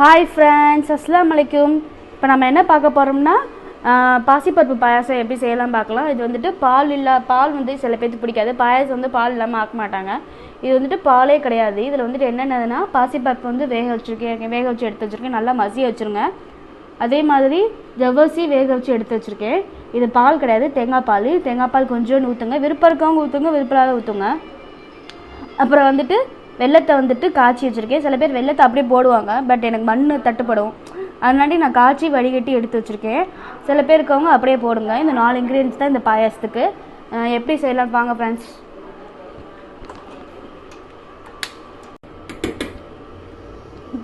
Hi friends, அஸ்ஸலாமு அலைக்கும். இப்போ நம்ம என்ன பார்க்க போகிறோம்னா பாசிப்பருப்பு பாயாசம் எப்படி செய்யலாம் பார்க்கலாம். இது வந்துட்டு பால் வந்து சில பேருக்கு பிடிக்காது. பாயாசம் வந்து பால் இல்லாமல் ஆக்க மாட்டாங்க. இது வந்துட்டு பாலே கிடையாது. இதில் வந்துட்டு என்னென்னதுன்னா பாசிப்பருப்பு வந்து வேக வச்சு எடுத்து வச்சுருக்கேன். நல்லா மசிய வச்சுருங்க. அதே மாதிரி ஜவ்வரிசி வேக வச்சு எடுத்து வச்சுருக்கேன். இது பால் கிடையாது, தேங்காய் பால் கொஞ்சோண்டு ஊற்றுங்க. விருப்பம் இருக்கவங்க ஊற்றுங்க, விருப்பம் ஊற்றுங்க. அப்புறம் வந்துட்டு வெள்ளத்தை வந்துட்டு காய்ச்சி வச்சுருக்கேன். சில பேர் வெள்ளத்தை அப்படியே போடுவாங்க, பட் எனக்கு மண் தட்டுப்படும், அதனாடி நான் காய்ச்சி வடிகட்டி எடுத்து வச்சுருக்கேன். சில பேர் இருக்கவங்க அப்படியே போடுங்க. இந்த 4 இன்க்ரீடியன்ஸ் தான் இந்த பாயாசத்துக்கு. எப்படி செய்யலாம் வாங்க ஃப்ரெண்ட்ஸ்.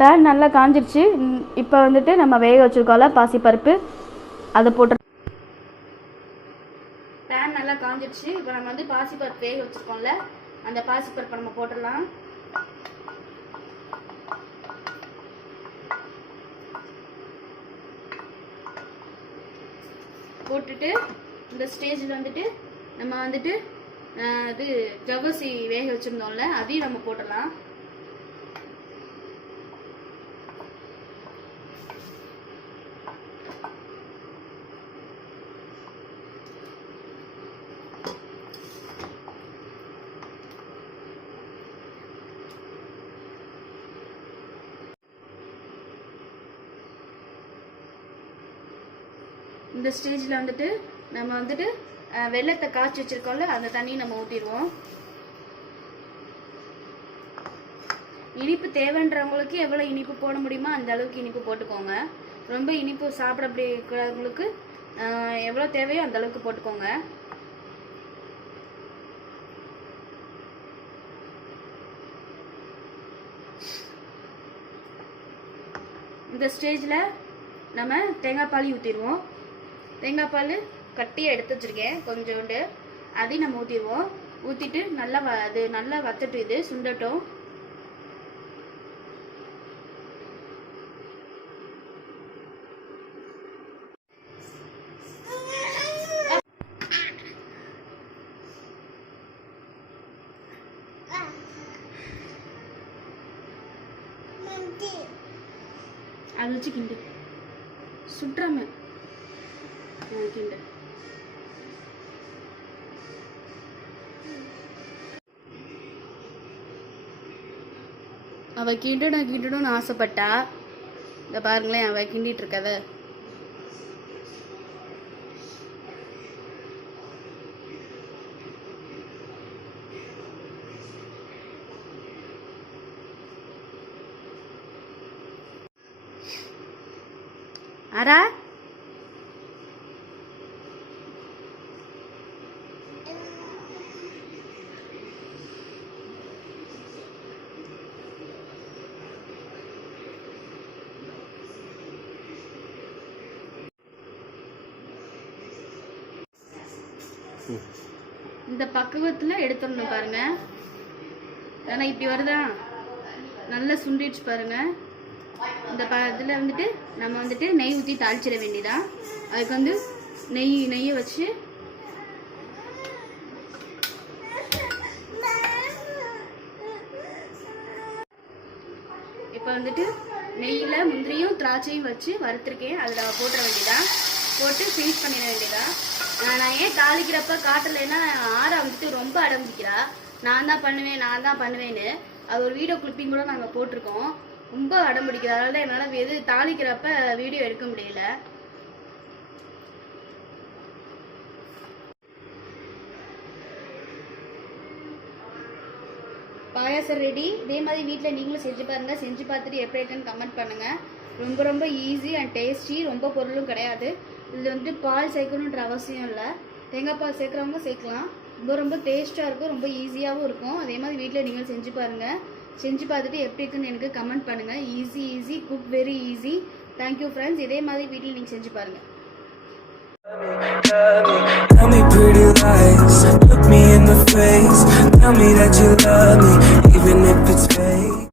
பேன் நல்லா காஞ்சிருச்சு. இப்போ வந்துட்டு நம்ம வேக வச்சுருக்கோம்ல பாசிப்பருப்பு, அதை போட்டு பேன் நல்லா காஞ்சிருச்சு. இப்போ நம்ம வந்து பாசிப்பருப்பு வேக வச்சுருக்கோம்ல, அந்த பாசிப்பருப்பை நம்ம போட்டுடலாம். போட்டுட்டு இந்த ஸ்டேஜில் வந்துட்டு நம்ம வந்துட்டு இது ஜவ்வரிசி வேக வச்சுருந்தோம்ல, அதையும் நம்ம போட்டுடலாம். இந்த ஸ்டேஜில் வந்துட்டு நம்ம வந்துட்டு வெள்ளத்தை காய்ச்சி வச்சிருக்கோம்ல, அந்த தண்ணியை நம்ம ஊற்றிடுவோம். இனிப்பு தேவைன்றவங்களுக்கு எவ்வளோ இனிப்பு போட முடியுமோ அந்த அளவுக்கு இனிப்பு போட்டுக்கோங்க. ரொம்ப இனிப்பு சாப்பிட பிடிக்கிறவங்களுக்கு எவ்வளோ தேவையோ அந்த அளவுக்கு போட்டுக்கோங்க. இந்த ஸ்டேஜில் நம்ம தேங்காய் பால் ஊற்றிடுவோம். தேங்காய் பால் கட்டியாக எடுத்து வச்சுருக்கேன் கொஞ்சோண்டு, அதையும் நம்ம ஊற்றிடுவோம். ஊற்றிட்டு அது நல்லா வத்தட்டும், இது சுண்டட்டும். அது வச்சு கிண்டு சுற்றாம கிண்டு. அவ கிண்டணும்னு ஆசைப்பட்டா, இந்த பாருங்களேன், அவ கிண்டிட்டு இருக்கத. அரா இந்த பக்குவத்தில் எடுத்துடணும் பாருங்க. ஏன்னா இப்படி வருதா, நல்லா சுண்டிடுச்சு பாருங்க. இந்த இதில் வந்துட்டு நம்ம வந்துட்டு நெய் ஊற்றி தாளிச்சிட வேண்டியதான். அதுக்கு வந்து நெய்யை வச்சு இப்போ வந்துட்டு நெய்யில் முந்திரியும் திராட்சையும் வச்சு வறுத்துருக்கேன். அதில் போட்டுற வேண்டியதான். போட்டு ஃபினிஷ் பண்ணிட வேண்டியதான். நான் ஏன் தாளிக்கிறப்ப காட்டலைன்னா ஆரா வந்துட்டு ரொம்ப அடம்பிக்கிறா, நான் தான் பண்ணுவேன்னு. அது ஒரு வீடியோ கிளிப்பிங் கூட நாங்கள் போட்டிருக்கோம். ரொம்ப அடம் பிடிக்கிறா, அதனால என்னால் எது தாளிக்கிறப்ப வீடியோ எடுக்க முடியல. பாயாசம் ரெடி. இதே மாதிரி வீட்டில் நீங்களும் செஞ்சு பாருங்கள். செஞ்சு பார்த்துட்டு எப்படி இருக்குன்னு கமெண்ட் பண்ணுங்கள். ரொம்ப ரொம்ப ஈஸி அண்ட் டேஸ்டி. ரொம்ப பொருளும் கிடையாது. இதில் வந்துட்டு பால் சேர்க்கணுன்ற அவசியம் இல்லை. தேங்காய் பால் சேர்க்குறவங்க சேர்க்கலாம். ரொம்ப டேஸ்ட்டாக இருக்கும், ரொம்ப ஈஸியாகவும் இருக்கும். அதே மாதிரி வீட்டில் நீங்கள் செஞ்சு பாருங்கள். செஞ்சு பார்த்துட்டு எப்படி இருக்குன்னு எனக்கு கமெண்ட் பண்ணுங்கள். Easy cook very easy. Thank you friends. இதே மாதிரி வீட்டில் நீங்கள் செஞ்சு பாருங்கள். Tell me pretty lies, look me in the face, tell me that you love me, even if it's fake.